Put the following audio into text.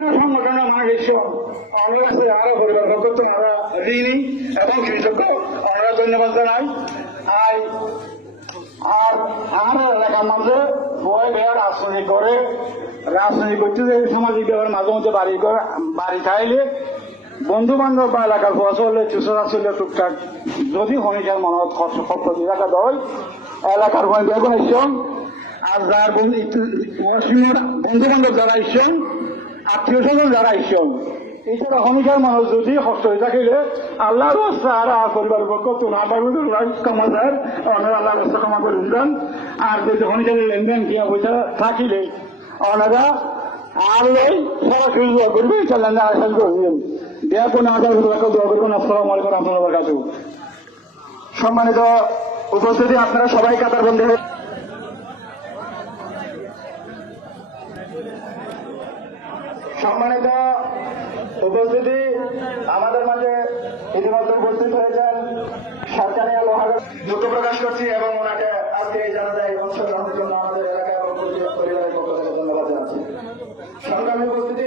সংগঠনের মানুষ অনেক আছে আরো পরিবার পক্ষ তোমরা ঋণী এবং কৃতজ্ঞ আমরা ধন্যবাদ জানাই। আর আরো এলাকার মাঝে বই বেয়ার রাজনীতি করতে যে সামাজিক ব্যাপার মাঝে মধ্যে বাড়ি খাইলে বন্ধু বান্ধব বা এলাকার ফসলে চুষরা ছিল টুকটাক যদি হনিকার মনত খরচ টাকা দেয় এলাকার বেগুন আসছেন আর যার বন্ধু বান্ধব যারা আসছেন আত্মীয় স্বজন যারা আসছেন এছাড়া হনিকার মানুষ যদি কষ্ট হয়ে থাকিলে আল্লাহর রাস্তা আর পরিবার পক্ষ ক্ষমা যায় আল্লাহর রাস্তা ক্ষমা করে দেন। আর যদি হনিকারের লেনদেন কিয়া পয়সা থাকিলে ওনারা আর সরাসরি দোয়া করবে ইনশাআল্লাহ আশাস করবেন দেয়া কোনো আদার দোয়া করবেন। আসসালামু আলাইকুম রহমতুল্লাহ বারাকাতুহু। সম্মানিত উপস্থিতি আপনারা সবাই কাতার বন্ধে সম্মানিত উপস্থিতি আমাদের মাঝে ইতিমধ্যে উপস্থিত হয়েছেন সরকারি দুঃখ প্রকাশ করছি এবং ওনাকে আজকে এই জানাজায় অংশগ্রহণের জন্য আমাদের এলাকা এবং পরিবারের পক্ষ থেকে ধন্যবাদ জানাচ্ছি। সংগ্রামী উপস্থিতি